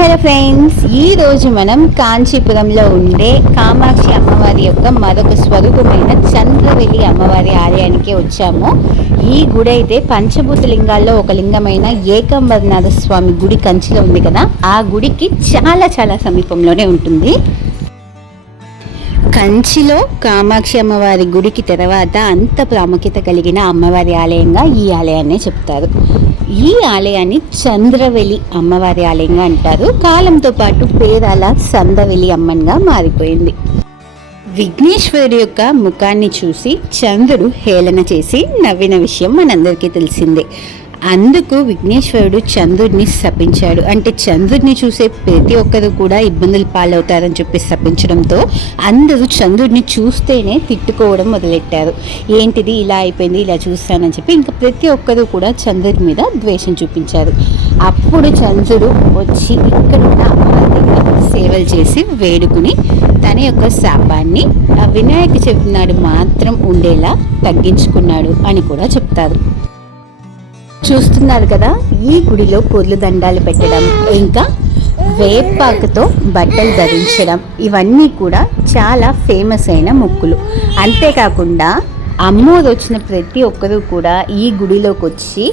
Hello friends. ఈ రోజు మనం కాంచీపురంలో ఉండే కామాక్షి అమ్మవారి యొక్క మరొక స్వరూపమైన చంద్రవెల్లి అమ్మవారి ఆలయానికి వచ్చాము. ఈ గుడి అయితే పంచభూత లింగాల్లో ఒక లింగమైన ఏకంబరనాథ స్వామి గుడి కంచిలో ఉంది కదా. ఆ గుడికి చాలా చాలా సమీపంలోనే ఉంటుంది. కంచిలో కామాక్షి అమ్మవారి గుడికి తర్వాత అంత ప్రాముఖ్యత కలిగిన అమ్మవారి ఆలయంగా ఈ ఆలయాన్ని చెప్తారు. ఈ ఆలయాన్ని చంద్రవెలి అమ్మవారి ఆలయంగా అంటారు. కాలంతో పాటు పేరాల సందవెలి అమ్మన్గా మారిపోయింది. విఘ్నేశ్వరుడు యొక్క ముఖాన్ని చూసి చంద్రుడు హేళన చేసి నవ్విన విషయం మనందరికీ తెలిసిందే. అందుకు విఘ్నేశ్వరుడు చంద్రుడిని శపించాడు. అంటే చంద్రుడిని చూసే ప్రతి ఒక్కరు కూడా ఇబ్బందులు పాలవుతారని చెప్పి శపించడంతో అందరూ చంద్రుడిని చూస్తేనే తిట్టుకోవడం మొదలెట్టారు. ఏంటిది? ఇలా అయిపోయింది ఇలా చూస్తానని చెప్పి ఇంకా ప్రతి ఒక్కరు కూడా చంద్రుడి మీద ద్వేషం చూపించారు. అప్పుడు చంద్రుడు వచ్చి ఇక్కడ ఉన్న అమ్మవారి దగ్గర సేవలు చేసి వేడుకుని తన యొక్క శాపాన్ని ఆ వినాయక చవితి నాడు మాత్రం ఉండేలా తగ్గించుకున్నాడు అని కూడా చెప్తారు. చూస్తున్నారు కదా ఈ గుడిలో పొర్లు దండాలు పెట్టడం ఇంకా వేపాకుతో బట్టలు ధరించడం ఇవన్నీ కూడా చాలా ఫేమస్ అయిన మొక్కులు. అంతేకాకుండా అమ్మోరు వచ్చిన ప్రతి ఒక్కరూ కూడా ఈ గుడిలోకి వచ్చి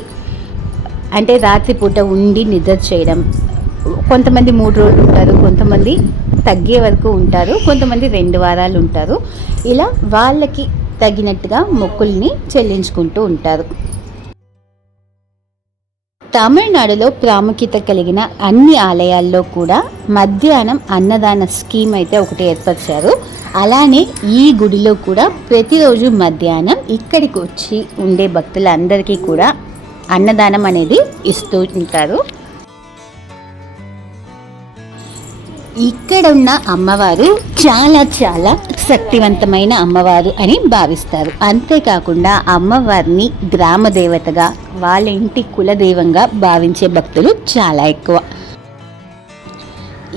అంటే రాత్రిపూట ఉండి నిద్ర చేయడం. కొంతమంది మూడు రోజులు ఉంటారు కొంతమంది తగ్గే వరకు ఉంటారు కొంతమంది రెండు వారాలు ఉంటారు. ఇలా వాళ్ళకి తగినట్టుగా మొక్కుల్ని చెల్లించుకుంటూ ఉంటారు. తమిళనాడులో ప్రాముఖ్యత కలిగిన అన్ని ఆలయాల్లో కూడా మధ్యాహ్నం అన్నదాన స్కీమ్ అయితే ఒకటి ఏర్పరిచారు. అలానే ఈ గుడిలో కూడా ప్రతిరోజు మధ్యాహ్నం ఇక్కడికి వచ్చి ఉండే భక్తులందరికీ కూడా అన్నదానం అనేది ఇస్తూ ఉంటారు. ఇక్కడ ఉన్న అమ్మవారు చాలా చాలా శక్తివంతమైన అమ్మవారు అని భావిస్తారు. అంతేకాకుండా అమ్మవారిని గ్రామ దేవతగా వాళ్ళ ఇంటి కులదైవంగా భావించే భక్తులు చాలా ఎక్కువ.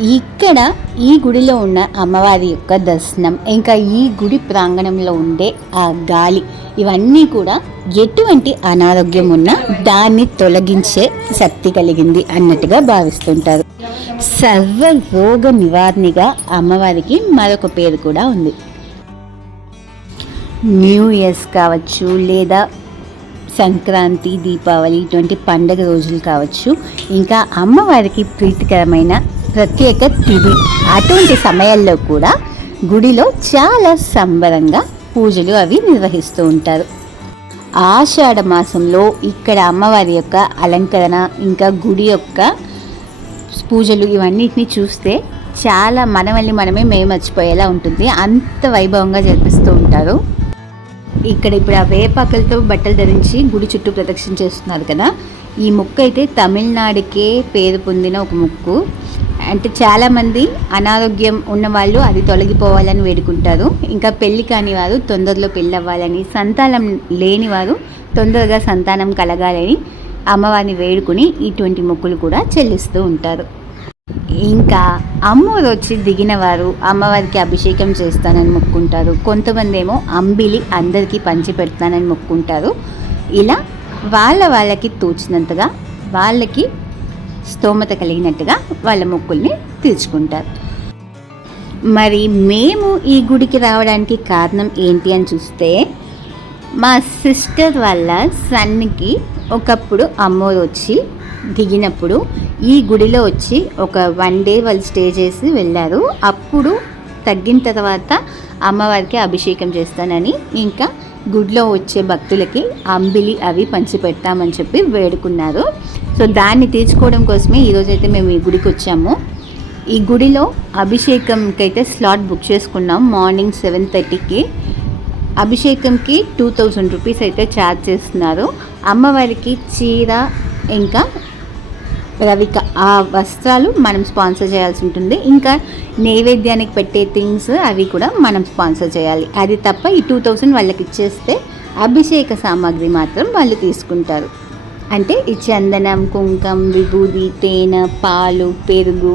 ఇక్కడ ఈ గుడిలో ఉన్న అమ్మవారి యొక్క దర్శనం ఇంకా ఈ గుడి ప్రాంగణంలో ఉండే ఆ గాలి ఇవన్నీ కూడా ఎటువంటి అనారోగ్యం ఉన్నా దాన్ని తొలగించే శక్తి కలిగింది అన్నట్టుగా భావిస్తుంటారు. సర్వ రోగ నివారణగా అమ్మవారికి మరొక పేరు కూడా ఉంది. న్యూ ఇయర్స్ కావచ్చు లేదా సంక్రాంతి దీపావళి ఇటువంటి పండగ రోజులు కావచ్చు ఇంకా అమ్మవారికి ప్రీతికరమైన ప్రత్యేక తిథి అటువంటి సమయాల్లో కూడా గుడిలో చాలా సంబరంగా పూజలు అవి నిర్వహిస్తూ ఉంటారు. ఆషాఢ మాసంలో ఇక్కడ అమ్మవారి యొక్క అలంకరణ ఇంకా గుడి యొక్క పూజలు ఇవన్నిటిని చూస్తే చాలా మనమల్ని మనమే మేము మర్చిపోయేలా ఉంటుంది. అంత వైభవంగా జరిపిస్తూ ఉంటారు. ఇక్కడ ఇప్పుడు ఆ వేపాకలతో బట్టలు ధరించి గుడి చుట్టూ ప్రదక్షిణ చేస్తున్నారు కదా. ఈ ముక్క అయితే తమిళనాడుకే పేరు పొందిన ఒక ముక్కు. అంటే చాలామంది అనారోగ్యం ఉన్నవాళ్ళు అది తొలగిపోవాలని వేడుకుంటారు. ఇంకా పెళ్ళి కాని వారు తొందరలో పెళ్ళి అవ్వాలని సంతానం లేని వారు తొందరగా సంతానం కలగాలని అమ్మవారిని వేడుకుని ఇటువంటి మొక్కులు కూడా చెల్లిస్తూ ఉంటారు. ఇంకా అమ్మవారు వచ్చి దిగిన వారు అమ్మవారికి అభిషేకం చేస్తానని మొక్కుంటారు. కొంతమంది ఏమో అంబిలి అందరికీ పంచి పెడతానని మొక్కుంటారు. ఇలా వాళ్ళ వాళ్ళకి తోచినంతగా వాళ్ళకి స్తోమత కలిగినట్టుగా వాళ్ళ మొక్కుల్ని తీర్చుకుంటారు. మరి మేము ఈ గుడికి రావడానికి కారణం ఏంటి అని చూస్తే మా సిస్టర్ వాళ్ళ సన్కి ఒకప్పుడు అమ్మోరు వచ్చి దిగినప్పుడు ఈ గుడిలో వచ్చి ఒక వన్ డే వాళ్ళు స్టే చేసి వెళ్ళారు. అప్పుడు తగ్గిన తర్వాత అమ్మవారికి అభిషేకం చేస్తానని ఇంకా గుడిలో వచ్చే భక్తులకి అంబిలి అవి పంచి పెడతామని చెప్పి వేడుకున్నారు. సో దాన్ని తీర్చుకోవడం కోసమే ఈరోజైతే మేము ఈ గుడికి వచ్చాము. ఈ గుడిలో అభిషేకంకి అయితే స్లాట్ బుక్ చేసుకున్నాం మార్నింగ్ సెవెన్ థర్టీకి. అభిషేకంకి టూ థౌజండ్ రూపీస్ అయితే ఛార్జ్ చేస్తున్నారు. అమ్మవారికి చీర ఇంకా రవిక ఆ వస్త్రాలు మనం స్పాన్సర్ చేయాల్సి ఉంటుంది. ఇంకా నైవేద్యానికి పెట్టే థింగ్స్ అవి కూడా మనం స్పాన్సర్ చేయాలి. అది తప్ప ఈ టూ థౌజండ్ వాళ్ళకి ఇచ్చేస్తే అభిషేక సామాగ్రి మాత్రం వాళ్ళు తీసుకుంటారు. అంటే ఈ చందనం కుంకం విభూది తేనె పాలు పెరుగు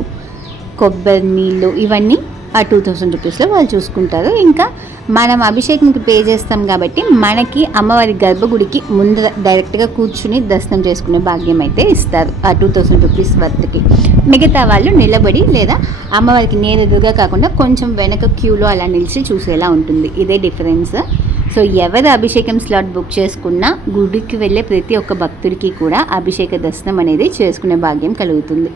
కొబ్బరి నీళ్ళు ఇవన్నీ ఆ టూ థౌసండ్ రూపీస్లో వాళ్ళు చూసుకుంటారు. ఇంకా మనం అభిషేకంకి పే చేస్తాం కాబట్టి మనకి అమ్మవారి గర్భగుడికి ముందు డైరెక్ట్గా కూర్చుని దర్శనం చేసుకునే భాగ్యం అయితే ఇస్తారు ఆ టూ థౌసండ్ రూపీస్ వర్త్కి. మిగతా వాళ్ళు నిలబడి లేదా అమ్మవారికి నేరుగా కాకుండా కొంచెం వెనక క్యూలో అలా నిలిచి చూసేలా ఉంటుంది. ఇదే డిఫరెన్స్ సో ఎవరు అభిషేకం స్లాట్ బుక్ చేసుకున్నా గుడికి వెళ్ళే ప్రతి ఒక్క భక్తుడికి కూడా అభిషేక దర్శనం అనేది చేసుకునే భాగ్యం కలుగుతుంది.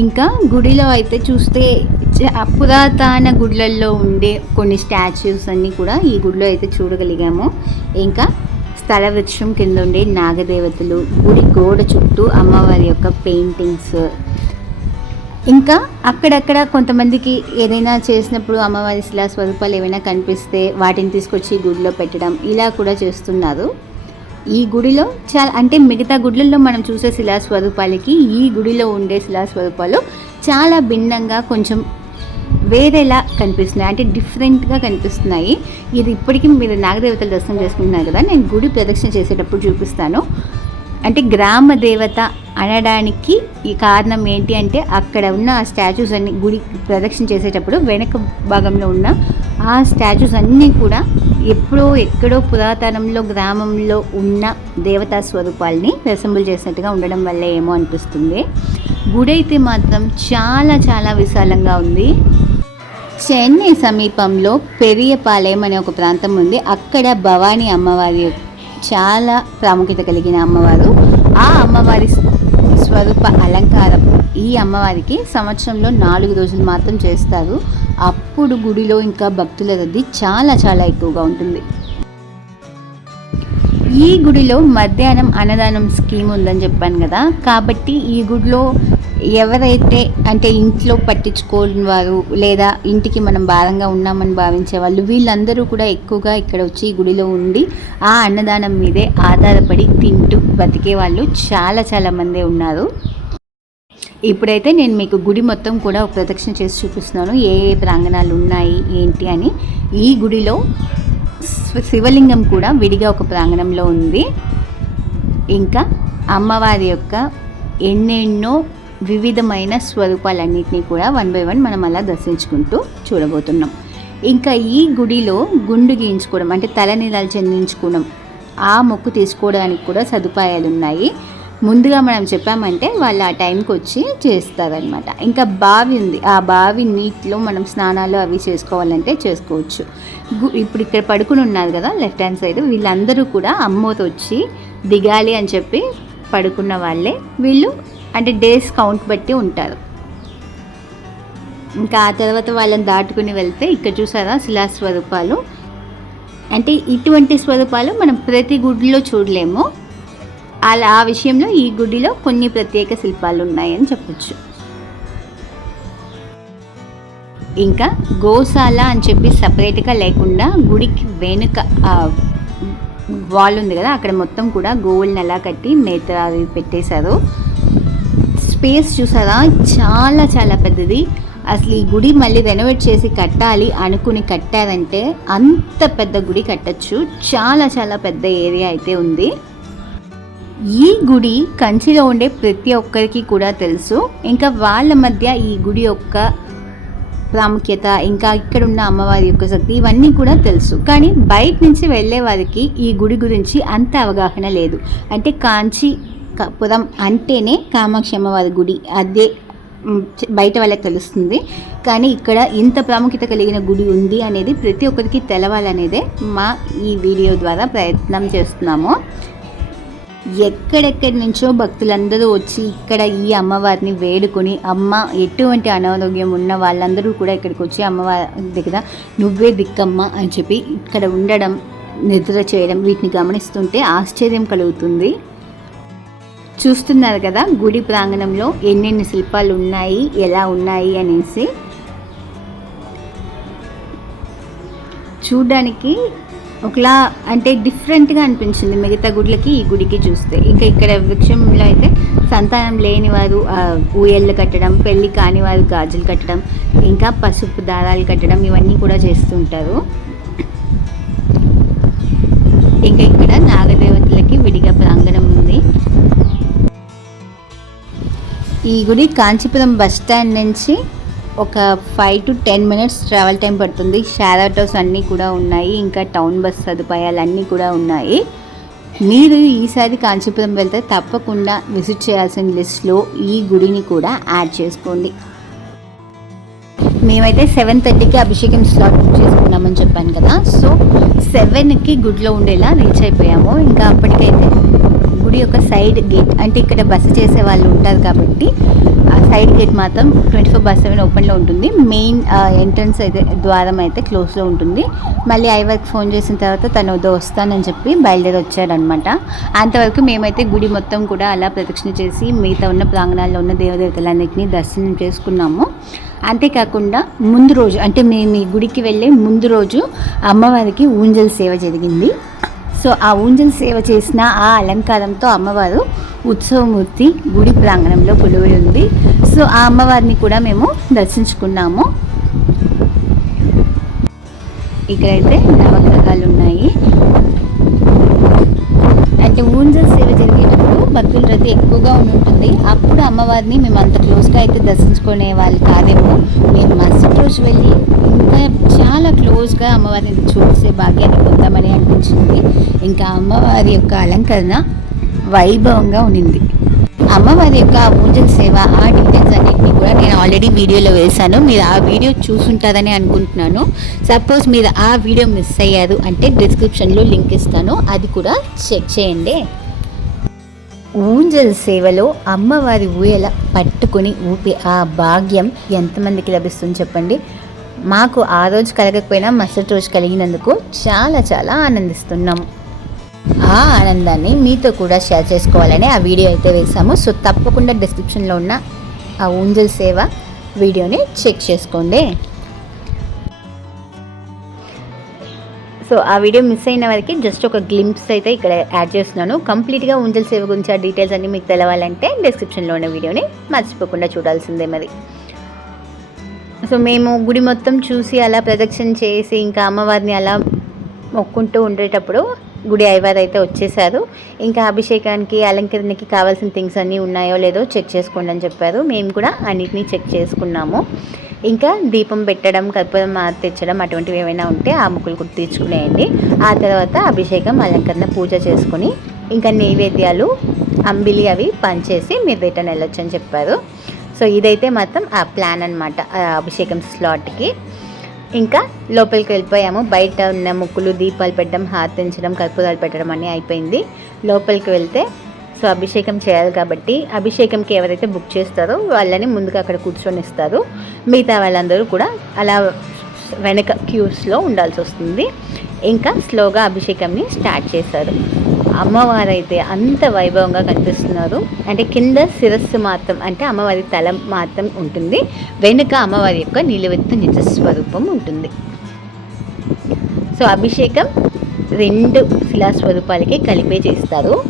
ఇంకా గుడిలో అయితే చూస్తే పురాతన గుడ్లల్లో ఉండే కొన్ని స్టాచ్యూస్ అన్నీ కూడా ఈ గుడిలో అయితే చూడగలిగాము. ఇంకా స్థల వృక్షం కింద ఉండే నాగదేవతలు గుడి గోడ చుట్టూ అమ్మవారి యొక్క పెయింటింగ్స్ ఇంకా అక్కడక్కడ కొంతమందికి ఏదైనా చేసినప్పుడు అమ్మవారి శిలా స్వరూపాలు ఏమైనా కనిపిస్తే వాటిని తీసుకొచ్చి గుడిలో పెట్టడం ఇలా కూడా చేస్తున్నారు. ఈ గుడిలో చాలా అంటే మిగతా గుడులలో మనం చూసే శిలా స్వరూపాలకి ఈ గుడిలో ఉండే శిలా స్వరూపాలు చాలా భిన్నంగా కొంచెం వేరేలా కనిపిస్తున్నాయి అంటే డిఫరెంట్గా కనిపిస్తున్నాయి. ఇది ఇప్పటికీ మీరు నాగదేవతల దర్శనం చేసుకుంటున్నారు కదా నేను గుడి ప్రదక్షిణ చేసేటప్పుడు చూపిస్తాను. అంటే గ్రామ దేవత అనడానికి ఈ కారణం ఏంటి అంటే అక్కడ ఉన్న ఆ స్టాచ్యూస్ అన్ని గుడి ప్రదక్షిణ చేసేటప్పుడు వెనక భాగంలో ఉన్న ఆ స్టాచ్యూస్ అన్నీ కూడా ఎప్పుడో ఎక్కడో పురాతనంలో గ్రామంలో ఉన్న దేవతా స్వరూపాల్ని రెసెంబుల్ చేసినట్టుగా ఉండడం వల్ల ఏమో అనిపిస్తుంది. గుడి అయితే మాత్రం చాలా చాలా విశాలంగా ఉంది. చెన్నై సమీపంలో పెరియపాలెం అనే ఒక ప్రాంతం ఉంది. అక్కడ భవానీ అమ్మవారి చాలా ప్రాముఖ్యత కలిగిన అమ్మవారు. ఆ అమ్మవారి స్వరూప అలంకారం ఈ అమ్మవారికి సంవత్సరంలో నాలుగు రోజులు మాత్రం చేస్తారు. అప్పుడు గుడిలో ఇంకా భక్తుల రద్దీ చాలా చాలా ఎక్కువగా ఉంటుంది. ఈ గుడిలో మధ్యాహ్నం అన్నదానం స్కీమ్ ఉందని చెప్పాను కదా. కాబట్టి ఈ గుడిలో ఎవరైతే అంటే ఇంట్లో పట్టించుకోని వారు లేదా ఇంటికి మనం భారంగా ఉన్నామని భావించే వాళ్ళు వీళ్ళందరూ కూడా ఎక్కువగా ఇక్కడ వచ్చి గుడిలో ఉండి ఆ అన్నదానం మీదే ఆధారపడి తింటూ బతికే వాళ్ళు చాలా చాలా మందే ఉన్నారు. ఇప్పుడైతే నేను మీకు గుడి మొత్తం కూడా ఒక ప్రదక్షిణ చేసి చూపిస్తున్నాను. ఏ ఏ ప్రాంగణాలు ఉన్నాయి ఏంటి అని. ఈ గుడిలో శివలింగం కూడా విడిగా ఒక ప్రాంగణంలో ఉంది. ఇంకా అమ్మవారి యొక్క ఎన్నెన్నో వివిధమైన స్వరూపాలన్నింటినీ కూడా వన్ బై వన్ మనం అలా దర్శించుకుంటూ చూడబోతున్నాం. ఇంకా ఈ గుడిలో గుండు గీయించుకోవడం అంటే తలనీలాలు చెందించుకోవడం ఆ మొక్కు తీసుకోవడానికి కూడా సదుపాయాలు ఉన్నాయి ముందుగా మనం చెప్పామంటే వాళ్ళు ఆ టైంకి వచ్చి చేస్తారనమాట ఇంకా బావి ఉంది. ఆ బావి నీటిలో మనం స్నానాలు అవి చేసుకోవాలంటే చేసుకోవచ్చు. గు- ఇప్పుడు ఇక్కడ పడుకుని ఉన్నారు కదా లెఫ్ట్ హ్యాండ్ సైడ్ వీళ్ళందరూ కూడా అమ్మతో వచ్చి దిగాలి అని చెప్పి పడుకున్న వాళ్ళే. వీళ్ళు అంటే డేస్ కౌంట్ బట్టి ఉంటారు. ఇంకా ఆ తర్వాత వాళ్ళని దాటుకుని వెళ్తే ఇక్కడ చూసారా శిలా స్వరూపాలు అంటే ఇటువంటి స్వరూపాలు మనం ప్రతి గుడిలో చూడలేము. అలా ఆ విషయంలో ఈ గుడిలో కొన్ని ప్రత్యేక శిల్పాలు ఉన్నాయని చెప్పొచ్చు. ఇంకా గోశాల అని చెప్పి సపరేట్గా లేకుండా గుడికి వెనుక వాల్ ఉంది కదా అక్కడ మొత్తం కూడా గోవులను ఎలా కట్టి మేత అవి పెట్టేశారు. స్పేస్ చూసారా చాలా చాలా పెద్దది. అసలు ఈ గుడి మళ్ళీ రెనోవేట్ చేసి కట్టాలి అనుకుని కట్టారంటే అంత పెద్ద గుడి కట్టచ్చు. చాలా చాలా పెద్ద ఏరియా అయితే ఉంది. ఈ గుడి కంచిలో ఉండే ప్రతి ఒక్కరికి కూడా తెలుసు. ఇంకా వాళ్ళ మధ్య ఈ గుడి యొక్క ప్రాముఖ్యత ఇంకా ఇక్కడ ఉన్న అమ్మవారి యొక్క శక్తి ఇవన్నీ కూడా తెలుసు. కానీ బయట నుంచి వెళ్ళే వారికి ఈ గుడి గురించి అంత అవగాహన లేదు. అంటే కాంచి పురం అంటేనే కామాక్షి అమ్మవారి గుడి. అదే బయట వాళ్ళకి తెలుస్తుంది. కానీ ఇక్కడ ఇంత ప్రాముఖ్యత కలిగిన గుడి ఉంది అనేది ప్రతి ఒక్కరికి తెలవాలనేదే మా ఈ వీడియో ద్వారా ప్రయత్నం చేస్తున్నాము. ఎక్కడెక్కడి నుంచో భక్తులందరూ వచ్చి ఇక్కడ ఈ అమ్మవారిని వేడుకొని అమ్మ ఎటువంటి అనారోగ్యం ఉన్న వాళ్ళందరూ కూడా ఇక్కడికి వచ్చి అమ్మవారి దగ్గర నువ్వే దిక్కమ్మ అని చెప్పి ఇక్కడ ఉండడం నిద్ర చేయడం వీటిని గమనిస్తుంటే ఆశ్చర్యం కలుగుతుంది. చూస్తున్నారు కదా గుడి ప్రాంగణంలో ఎన్నెన్ని శిల్పాలు ఉన్నాయి ఎలా ఉన్నాయి అనేసి. చూడ్డానికి ఒకలా అంటే డిఫరెంట్గా అనిపించింది మిగతా గుడ్లకి ఈ గుడికి చూస్తే. ఇంకా ఇక్కడ వృక్షంలో అయితే సంతానం లేని వారు ఊయళ్ళు కట్టడం పెళ్ళి కాని వారు గాజులు కట్టడం ఇంకా పసుపు దారాలు కట్టడం ఇవన్నీ కూడా చేస్తుంటారు ఇంకా ఇక్కడ ఈ గుడి కాంచీపురం బస్ స్టాండ్ నుంచి ఒక five to ten minutes travel time పడుతుంది. షేర్ ఆటోస్ అన్నీ కూడా ఉన్నాయి. ఇంకా టౌన్ బస్ సదుపాయాలు అన్నీ కూడా ఉన్నాయి. మీరు ఈసారి కాంచీపురం వెళ్తే తప్పకుండా విజిట్ చేయాల్సిన లిస్ట్లో ఈ గుడిని కూడా యాడ్ చేసుకోండి. మేమైతే సెవెన్ థర్టీకి అభిషేకం స్లాట్ బుక్ చేసుకున్నామని చెప్పాను కదా. సో సెవెన్కి గుడిలో ఉండేలా రీచ్ అయిపోయాము. ఇంకా అప్పటికైతే గుడి యొక్క సైడ్ గేట్ అంటే ఇక్కడ బస చేసే వాళ్ళు ఉంటారు కాబట్టి ఆ సైడ్ గేట్ మాత్రం ట్వంటీ ఫోర్ బస్ సెవెన్ ఓపెన్లో ఉంటుంది. మెయిన్ ఎంట్రన్స్ అయితే ద్వారం అయితే క్లోజ్లో ఉంటుంది. మళ్ళీ ఐవర్కి ఫోన్ చేసిన తర్వాత తను ఉదయం వస్తానని చెప్పి బయలుదేరి వచ్చాడనమాట అంతవరకు మేమైతే గుడి మొత్తం కూడా అలా ప్రదక్షిణ చేసి మిగతా ఉన్న ప్రాంగణాల్లో ఉన్న దేవదేవతలన్నింటినీ దర్శనం చేసుకున్నాము. అంతేకాకుండా ముందు రోజు అంటే మేము ఈ గుడికి వెళ్ళే ముందు రోజు అమ్మవారికి ఊంజల్ సేవ జరిగింది. సో ఆ ఊంజల్ సేవ చేసిన ఆ అలంకారంతో అమ్మవారు ఉత్సవమూర్తి గుడి ప్రాంగణంలో కొలువై ఉంది. సో ఆ అమ్మవారిని కూడా మేము దర్శించుకున్నాము. ఇక్కడైతే నవగ్రహాలు ఉన్నాయి. అంటే ఊంజల్ సేవ జరిగేటప్పుడు భక్తుల రద్దీ ఎక్కువగా ఉంటుంది. అప్పుడు అమ్మవారిని మేము అంత క్లోజ్గా అయితే దర్శించుకునే వాళ్ళు కాదేమో. మేము మరుసటి రోజు వెళ్ళి ఇంకా చాలా క్లోజ్గా అమ్మవారిని చూసే భాగ్యాన్ని పొందామని అనిపించింది. ఇంకా అమ్మవారి యొక్క అలంకరణ వైభవంగా ఉండింది. అమ్మవారి యొక్క పూజల సేవ ఆ డీటెయిల్స్ అన్నింటినీ కూడా నేను ఆల్రెడీ వీడియోలో వేశాను. మీరు ఆ వీడియో చూసుంటారని అనుకుంటున్నాను. సపోజ్ మీరు ఆ వీడియో మిస్ అయ్యారు అంటే డిస్క్రిప్షన్లో లింక్ ఇస్తాను. అది కూడా చెక్ చేయండి. ఊంజల్ సేవలో అమ్మవారి ఊయల పట్టుకుని ఊపి ఆ భాగ్యం ఎంతమందికి లభిస్తుంది చెప్పండి? మాకు ఆ రోజు కలగకపోయినా మరుసటి రోజు కలిగినందుకు చాలా చాలా ఆనందిస్తున్నాం ఆ ఆనందాన్ని మీతో కూడా షేర్ చేసుకోవాలని ఆ వీడియో అయితే వేసాము సో తప్పకుండా డిస్క్రిప్షన్లో ఉన్న ఆ ఊంజల్ సేవ వీడియోని చెక్ చేసుకోండి. సో ఆ వీడియో మిస్ అయిన వారికి జస్ట్ ఒక గ్లింప్స్ అయితే ఇక్కడ యాడ్ చేస్తున్నాను. కంప్లీట్గా ఉంజల్ సేవ గురించి ఆ డీటెయిల్స్ అన్ని మీకు తెలవాలంటే డిస్క్రిప్షన్లో ఉన్న వీడియోని మర్చిపోకుండా చూడాల్సిందే మరి. సో మేము గుడి మొత్తం చూసి అలా ప్రదక్షిణ చేసి ఇంకా అమ్మవారిని అలా మొక్కుంటూ ఉండేటప్పుడు గుడి అయ్యవారు అయితే వచ్చేసారు. ఇంకా అభిషేకానికి అలంకరణకి కావాల్సిన థింగ్స్ అన్నీ ఉన్నాయో లేదో చెక్ చేసుకోండి అని చెప్పారు. మేము కూడా అన్నిటినీ చెక్ చేసుకున్నాము. ఇంకా దీపం పెట్టడం కర్పూరం తెచ్చడం అటువంటివి ఏమైనా ఉంటే ఆ ముక్కులు కూడా తీర్చుకునేయండి. ఆ తర్వాత అభిషేకం అలంకరణ పూజ చేసుకుని ఇంకా నైవేద్యాలు అంబిలి అవి పంచేసి మీరు రిటర్న్ వెళ్ళొచ్చు అని చెప్పారు. సో ఇదైతే మాత్రం ఆ ప్లాన్ అనమాట అభిషేకం స్లాట్కి. ఇంకా లోపలికి వెళ్ళిపోయాము. బయట ఉన్న ముక్కులు దీపాలు పెట్టడం హారతించడం కర్పూరాలు పెట్టడం అన్నీ అయిపోయింది. లోపలికి వెళ్తే సో అభిషేకం చేయాలి కాబట్టి అభిషేకంకి ఎవరైతే బుక్ చేస్తారో వాళ్ళని ముందుగా అక్కడ కూర్చొని ఇస్తారు. మిగతా వాళ్ళందరూ కూడా అలా వెనక క్యూస్లో ఉండాల్సి వస్తుంది. ఇంకా స్లోగా అభిషేకంని స్టార్ట్ చేశారు. అమ్మవారైతే అంత వైభవంగా కనిపిస్తున్నారు. అంటే కింద శిరస్సు మాత్రం అంటే అమ్మవారి తల మాత్రం ఉంటుంది. వెనుక అమ్మవారి యొక్క నిలువెత్తు నిజ స్వరూపం ఉంటుంది. సో అభిషేకం రెండు శిలాస్వరూపాలకి కలిపే చేస్తారు.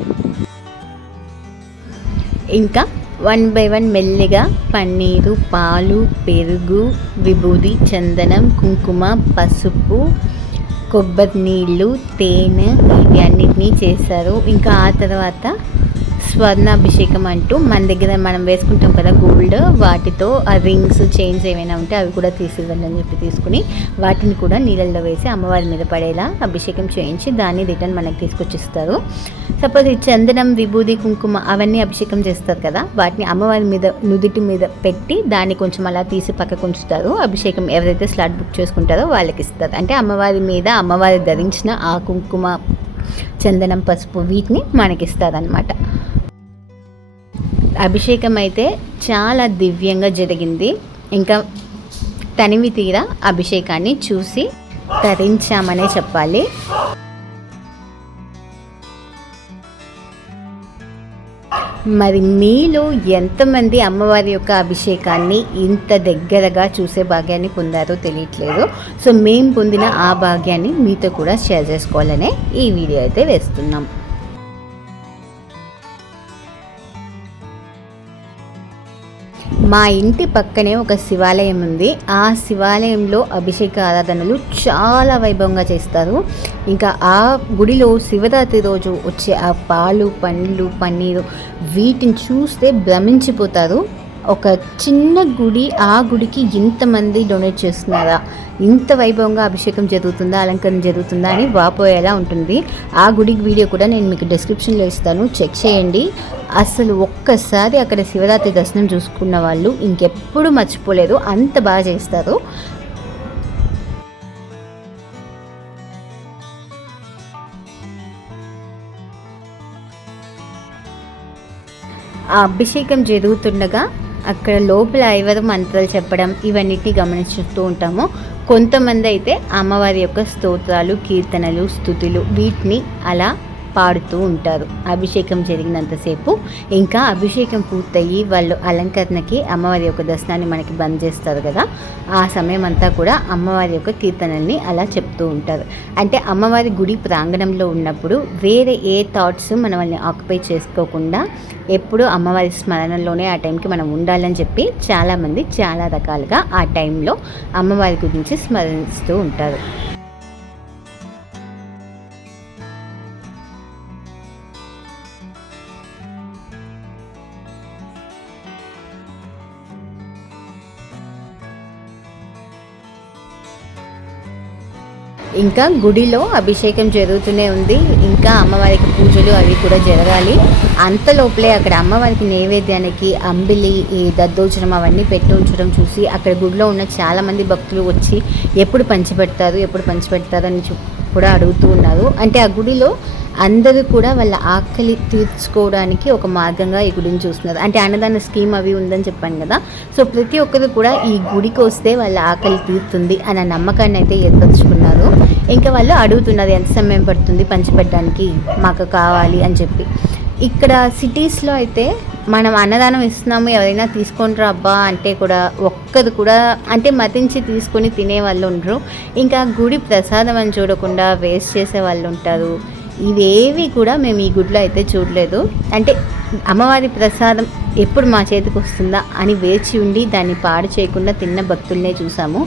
ఇంకా వన్ బై వన్ మెల్లిగా పన్నీరు పాలు పెరుగు విభూది చందనం కుంకుమ పసుపు కొబ్బరి నీళ్ళు తేనె ఇవి అన్నిటినీ చేశారు. ఇంకా ఆ తర్వాత స్వర్ణాభిషేకం అంటూ మన దగ్గర మనం వేసుకుంటాం కదా గోల్డ్ వాటితో ఆ రింగ్స్ చైన్స్ ఏమైనా ఉంటే అవి కూడా తీసివ్వండి అని చెప్పి తీసుకుని వాటిని కూడా నీళ్ళల్లో వేసి అమ్మవారి మీద పడేలా అభిషేకం చేయించి దాన్ని రిటర్న్ మనకి తీసుకొచ్చిస్తారు. సపోజ్ ఈ చందనం విభూది కుంకుమ అవన్నీ అభిషేకం చేస్తారు కదా వాటిని అమ్మవారి మీద నుదుటి మీద పెట్టి దాన్ని కొంచెం అలా తీసి పక్కకు ఉంచుతారు. అభిషేకం ఎవరైతే స్లాట్ బుక్ చేసుకుంటారో వాళ్ళకి ఇస్తారు అంటే అమ్మవారి మీద అమ్మవారి ధరించిన ఆ కుంకుమ చందనం పసుపు వీటిని మనకిస్తారనమాట అభిషేకం అయితే చాలా దివ్యంగా జరిగింది. ఇంకా తనివి తీర అభిషేకాన్ని చూసి తరించామనే చెప్పాలి. మరి మీలో ఎంతమంది అమ్మవారి యొక్క అభిషేకాన్ని ఇంత దగ్గరగా చూసే భాగ్యాన్ని పొందారో తెలియట్లేదు. సో మేము పొందిన ఆ భాగ్యాన్ని మీతో కూడా షేర్ చేసుకోవాలనే ఈ వీడియో అయితే వేస్తున్నాం. మా ఇంటి పక్కనే ఒక శివాలయం ఉంది. ఆ శివాలయంలో అభిషేక ఆరాధనలు చాలా వైభవంగా చేస్తారు. ఇంకా ఆ గుడిలో శివరాత్రి రోజు వచ్చే ఆ పాలు పండ్లు పన్నీరు వీటిని చూస్తే భ్రమించిపోతారు. ఒక చిన్న గుడి ఆ గుడికి ఇంతమంది డొనేట్ చేస్తున్నారా? ఇంత వైభవంగా అభిషేకం జరుగుతుందా అలంకరణ జరుగుతుందా అని వాపోయేలా ఉంటుంది. ఆ గుడికి వీడియో కూడా నేను మీకు డిస్క్రిప్షన్లో ఇస్తాను. చెక్ చేయండి. అసలు ఒక్కసారి అక్కడ శివరాత్రి దర్శనం చూసుకున్న వాళ్ళు ఇంకెప్పుడు మర్చిపోలేరు అంత బాగా చేస్తారు. ఆ అభిషేకం జరుగుతుండగా అక్కడ లోపల ఐవరు మంత్రాలు చెప్పడం ఇవన్నిటిని గమనిస్తూ ఉంటాము. కొంతమంది అయితే అమ్మవారి యొక్క స్తోత్రాలు కీర్తనలు స్థుతులు వీటిని అలా పాడుతూ ఉంటారు. అభిషేకం జరిగినంతసేపు ఇంకా అభిషేకం పూర్తయ్యి వాళ్ళు అలంకరణకి అమ్మవారి యొక్క దర్శనాన్ని మనకి బంద్ చేస్తారు కదా. ఆ సమయం అంతా కూడా అమ్మవారి యొక్క కీర్తనల్ని అలా చెప్తూ ఉంటారు. అంటే అమ్మవారి గుడి ప్రాంగణంలో ఉన్నప్పుడు వేరే ఏ థాట్స్ మనల్ని ఆక్యుపై చేసుకోకుండా ఎప్పుడు అమ్మవారి స్మరణలోనే ఆ టైంకి మనం ఉండాలని చెప్పి చాలామంది చాలా రకాలుగా ఆ టైంలో అమ్మవారి గురించి స్మరిస్తూ ఉంటారు. ఇంకా గుడిలో అభిషేకం జరుగుతూనే ఉంది. ఇంకా అమ్మవారికి పూజలు అవి కూడా జరగాలి. అంత లోపలే అక్కడ అమ్మవారికి నైవేద్యానికి అంబిలి ఈ దద్దోచనం అవన్నీ పెట్టి ఉంచడం చూసి అక్కడ గుడిలో ఉన్న చాలామంది భక్తులు వచ్చి ఎప్పుడు పంచిపెడతారు ఎప్పుడు పంచిపెడతారు అని కూడా అడుగుతూ ఉన్నారు. అంటే ఆ గుడిలో అందరూ కూడా వాళ్ళ ఆకలి తీర్చుకోవడానికి ఒక మార్గంగా ఈ గుడిని చూస్తున్నారు. అంటే అన్నదాన స్కీమ్ అవి ఉందని చెప్పాను కదా. సో ప్రతి ఒక్కరు కూడా ఈ గుడికి వస్తే వాళ్ళ ఆకలి తీరుతుంది అన్న నమ్మకాన్ని అయితే ఏర్పరచుకున్నారు. ఇంకా వాళ్ళు అడుగుతున్నారు ఎంత సమయం పడుతుంది పంచిపెట్టడానికి? మాకు కావాలి అని చెప్పి. ఇక్కడ సిటీస్లో అయితే మనం అన్నదానం ఇస్తున్నాము ఎవరైనా తీసుకొని అబ్బా అంటే కూడా ఒక్కరు కూడా అంటే మతించి తీసుకొని తినే వాళ్ళు ఉండరు. ఇంకా గుడి ప్రసాదం అని చూడకుండా వేస్ట్ చేసే వాళ్ళు ఉంటారు. ఇవేవి కూడా మేము ఈ గుడిలో అయితే చూడలేదు. అంటే అమ్మవారి ప్రసాదం ఎప్పుడు మా చేతికి వస్తుందా అని వేచి ఉండి దాన్ని పాడు చేయకుండా తిన్న భక్తుల్నే చూసాము.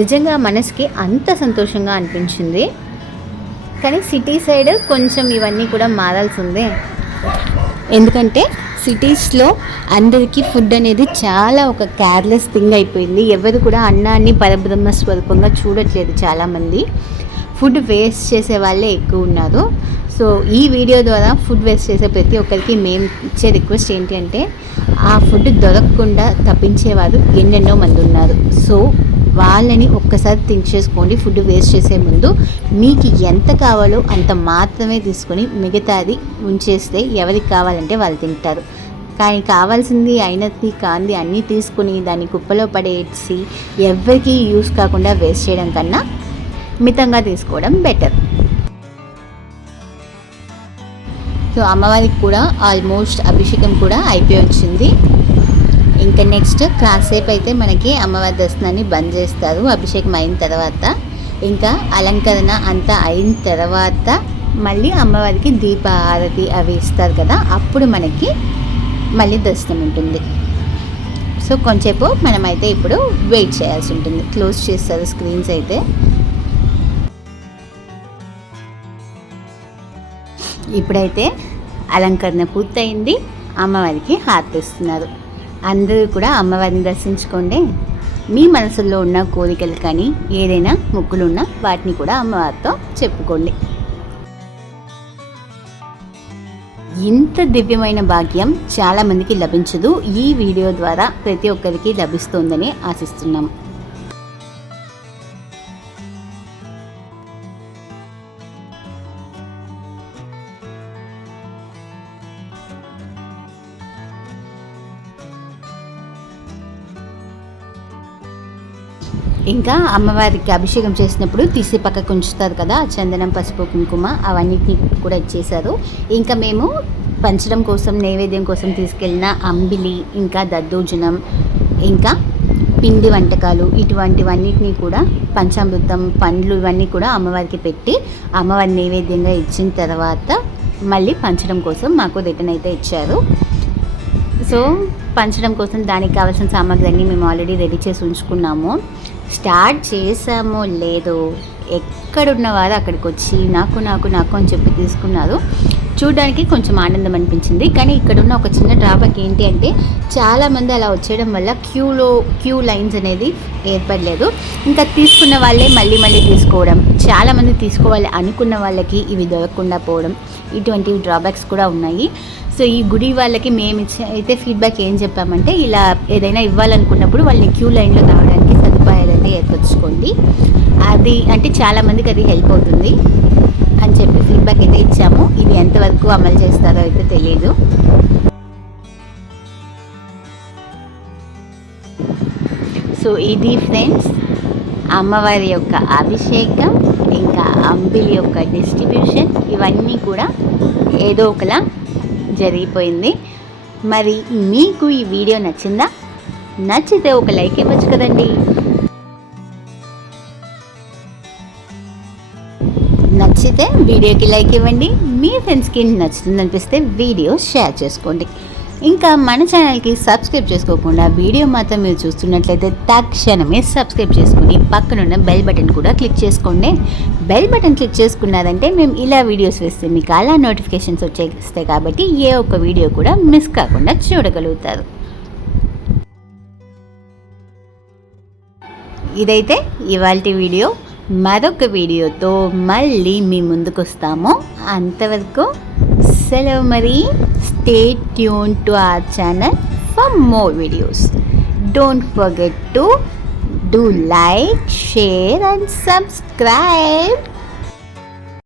నిజంగా మనసుకి అంత సంతోషంగా అనిపించింది. కానీ సిటీ సైడ్ కొంచెం ఇవన్నీ కూడా మారాల్సి ఉంది ఎందుకంటే సిటీస్లో అందరికీ ఫుడ్ అనేది చాలా ఒక కేర్లెస్ థింగ్ అయిపోయింది. ఎవరు కూడా అన్నాన్ని పరబ్రహ్మ స్వరూపంగా చూడట్లేదు చాలామంది. ఫుడ్ వేస్ట్ చేసే వాళ్ళే ఎక్కువ ఉన్నారు. సో ఈ వీడియో ద్వారా ఫుడ్ వేస్ట్ చేసే ప్రతి ఒక్కరికి మేము ఇచ్చే రిక్వెస్ట్ ఏంటి అంటే ఆ ఫుడ్ దొరకకుండా తప్పించేవారు ఎన్నెన్నో మంది ఉన్నారు. సో వాళ్ళని ఒక్కసారి థింక్ చేసుకోండి ఫుడ్ వేస్ట్ చేసే ముందు మీకు ఎంత కావాలో అంత మాత్రమే తీసుకొని మిగతాది ఉంచేస్తే ఎవరికి కావాలంటే వాళ్ళు తింటారు. కానీ కావాల్సింది అయినది కాంది అన్నీ తీసుకుని దాన్ని కుప్పలో పడేసి ఎవరికి యూస్ కాకుండా వేస్ట్ చేయడం కన్నా మితంగా తీసుకోవడం బెటర్ సో అమ్మవారికి కూడా ఆల్మోస్ట్ అభిషేకం కూడా అయిపోయి వచ్చింది. ఇంకా నెక్స్ట్ కాసేపు అయితే మనకి అమ్మవారి దర్శనాన్ని బంద్ చేస్తారు. అభిషేకం అయిన తర్వాత ఇంకా అలంకరణ అంతా అయిన తర్వాత మళ్ళీ అమ్మవారికి దీపారతి అవి ఇస్తారు కదా అప్పుడు మనకి మళ్ళీ దర్శనం ఉంటుంది. సో కొంచెంసేపు మనమైతే ఇప్పుడు వెయిట్ చేయాల్సి ఉంటుంది. క్లోజ్ చేస్తారు స్క్రీన్స్ అయితే. ఇప్పుడైతే అలంకరణ పూర్తయింది. అమ్మవారికి హారతిస్తున్నారు. అందరూ కూడా అమ్మవారిని దర్శించుకోండి. మీ మనసులో ఉన్న కోరికలు కానీ ఏదైనా ముక్కులు ఉన్నా వాటిని కూడా అమ్మవారితో చెప్పుకోండి. ఇంత దివ్యమైన భాగ్యం చాలామందికి లభించదు. ఈ వీడియో ద్వారా ప్రతి ఒక్కరికి లభిస్తోందని ఆశిస్తున్నాం. ఇంకా అమ్మవారికి అభిషేకం చేసినప్పుడు తీసి పక్కకు ఉంచుతారు కదా చందనం పసుపు కుంకుమ అవన్నిటిని కూడా ఇచ్చేశారు. ఇంకా మేము పంచడం కోసం నైవేద్యం కోసం తీసుకెళ్ళిన అంబిలి ఇంకా దద్దోజనం ఇంకా పిండి వంటకాలు ఇటువంటివన్నిటిని కూడా పంచామృతం పండ్లు ఇవన్నీ కూడా అమ్మవారికి పెట్టి అమ్మవారి నైవేద్యంగా ఇచ్చిన తర్వాత మళ్ళీ పంచడం కోసం మాకు రిటర్న్ అయితే ఇచ్చారు. సో పంచడం కోసం దానికి కావాల్సిన సామాగ్రి అన్నీ మేము ఆల్రెడీ రెడీ చేసి ఉంచుకున్నాము. స్టార్ట్ చేసామో లేదో ఎక్కడున్న వారు అక్కడికి వచ్చి నాకు నాకు నాకు అని చెప్పి తీసుకున్నారు. చూడడానికి కొంచెం ఆనందం అనిపించింది. కానీ ఇక్కడ ఉన్న ఒక చిన్న డ్రాబ్యాక్ ఏంటి అంటే చాలామంది అలా వచ్చేయడం వల్ల క్యూలో క్యూ లైన్స్ అనేది ఏర్పడలేదు. ఇంకా తీసుకున్న వాళ్ళే మళ్ళీ మళ్ళీ తీసుకోవడం చాలామంది తీసుకోవాలి అనుకున్న వాళ్ళకి ఇవి దొరకకుండా పోవడం ఇటువంటి డ్రాబ్యాక్స్ కూడా ఉన్నాయి. సో ఈ గుడి వాళ్ళకి మేము ఇచ్చే అయితే ఫీడ్బ్యాక్ ఏం చెప్పామంటే ఇలా ఏదైనా ఇవ్వాలనుకున్నప్పుడు వాళ్ళని క్యూ లైన్లో రావడానికి ఏర్పరచుకోండి అది అంటే చాలామందికి అది హెల్ప్ అవుతుంది అని చెప్పి ఫీడ్బ్యాక్ అయితే ఇచ్చాము. ఇది ఎంతవరకు అమలు చేస్తారో అయితే తెలియదు సో ఇది ఫ్రెండ్స్ అమ్మవారి యొక్క అభిషేకం ఇంకా అంబిలి యొక్క డిస్ట్రిబ్యూషన్ ఇవన్నీ కూడా ఏదో ఒకలా జరిగిపోయింది. మరి మీకు ఈ వీడియో నచ్చిందా? నచ్చితే ఒక లైక్ ఇవ్వచ్చు కదండి. నచ్చితే వీడియోకి లైక్ ఇవ్వండి. మీ ఫ్రెండ్స్కి నచ్చుతుంది అనిపిస్తే వీడియో షేర్ చేసుకోండి. ఇంకా మన ఛానల్కి సబ్స్క్రైబ్ చేసుకోకుండా వీడియో మాత్రం మీరు చూస్తున్నట్లయితే తక్షణమే సబ్స్క్రైబ్ చేసుకుని పక్కనున్న బెల్ బటన్ కూడా క్లిక్ చేసుకోండి. బెల్ బటన్ క్లిక్ చేసుకున్నారంటే మేము ఇలా వీడియోస్ వేస్తే మీకు అలా నోటిఫికేషన్స్ వచ్చేస్తాయి కాబట్టి ఏ ఒక్క వీడియో కూడా మిస్ కాకుండా చూడగలుగుతారు. ఇదైతే ఇవాళ వీడియో. మరొక వీడియోతో మళ్ళీ మీ ముందుకు వస్తాము అంతవరకు సెలవు మరి. Stay tune to our channel for more videos don't forget to do like share and subscribe